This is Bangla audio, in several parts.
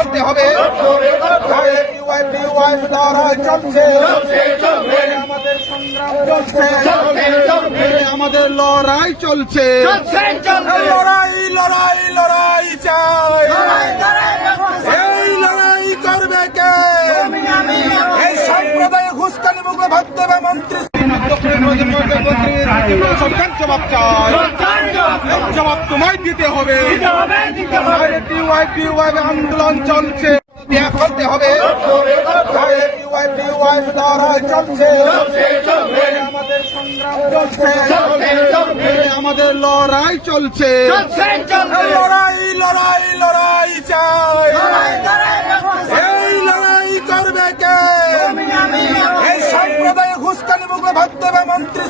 করতে হবে। চলছে। আমাদের সংগ্রাম চলছে। আমাদের লড়াই চলছে। লড়াই লড়াই লড়াই চাই। এই লড়াই করবে কে? এই সম্প্রদায় ঘুষকানি মুখে ভাবতে হবে মন্ত্রী। সরকার জবাব চাই জবাব তোমায় দিতে হবে। আন্দোলন চলছে। করতে হবে। আমাদের লড়াই চলছে। লড়াই লড়াই লড়াই চাই। এই লড়াই করবে কে? এই সম্প্রদায় ঘুষকানি মুখে ভাবতে হবে মন্ত্রী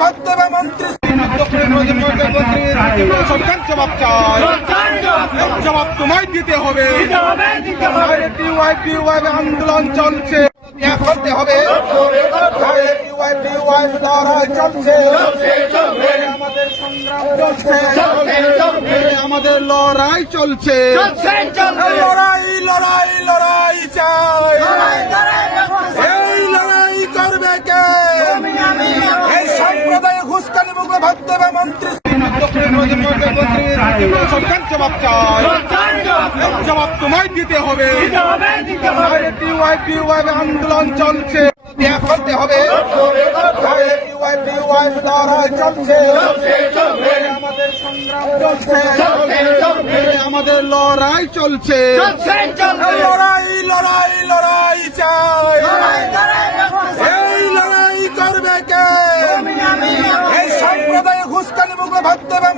মন্ত্রী সরকার জবাব চাই। জবাব তোমায় দিতে হবে। আন্দোলন করতে হবে। চলছে। আমাদের লড়াই চলছে। লড়াই লড়াই লড়াই চাই। ঘুষকানি ভাবতে হবে মন্ত্রী সরকার জবাব চাই জবাব তোমায় দিতে হবে আন্দোলন হবে চলছে। আমাদের লড়াই চলছে লড়াই লড়াই লড়াই। চাই